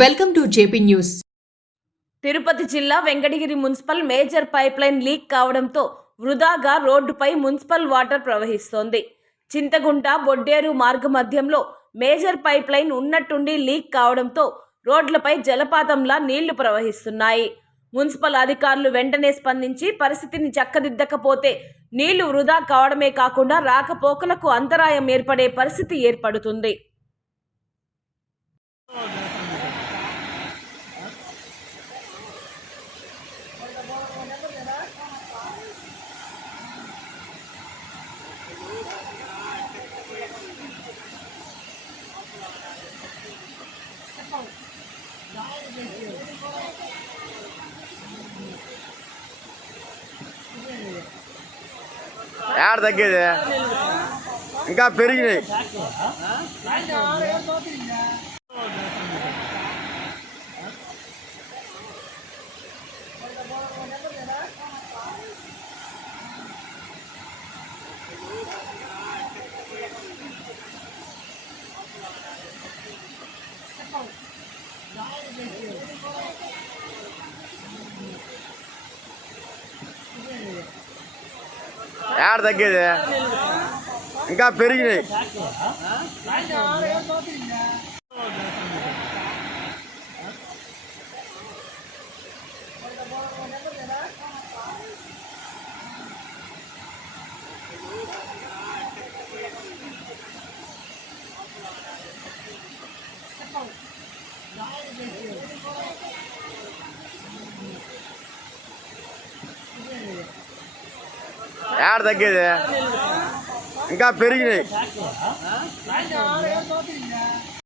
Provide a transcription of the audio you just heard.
Welcome to JP news. Tirupati జిల్లా Venkatagiri municipal major pipe line leak కావడంతో వృధాగా రోడ్డుపై మున్సిపల్ వాటర్ ప్రవహిస్తోంది. చింతగుంట బొడ్డేరు మార్గ మధ్యంలో మేజర్ పైప్ లైన్ ఉన్నట్టుండి లీక్ కావడంతో రోడ్లపై జలపాతంలా నీళ్ళు ప్రవహిస్తున్నాయి. మున్సిపల్ అధికారులు వెంటనే స్పందించి పరిస్థితిని చక్కదిద్దకపోతే నీళ్ళు వృధా కావడమే కాకుండా రాకపోకలకు అంతరాయం ఏర్పడే పరిస్థితి ఏర్పడుతుంది. ఏడ తగ్గేది ఇంకా పెరిగినాయి ఏడ తగ్గేది ఇంకా పెరిగినాయి ఏడ తగ్గేది? ఇంకా పెరిగినాయి.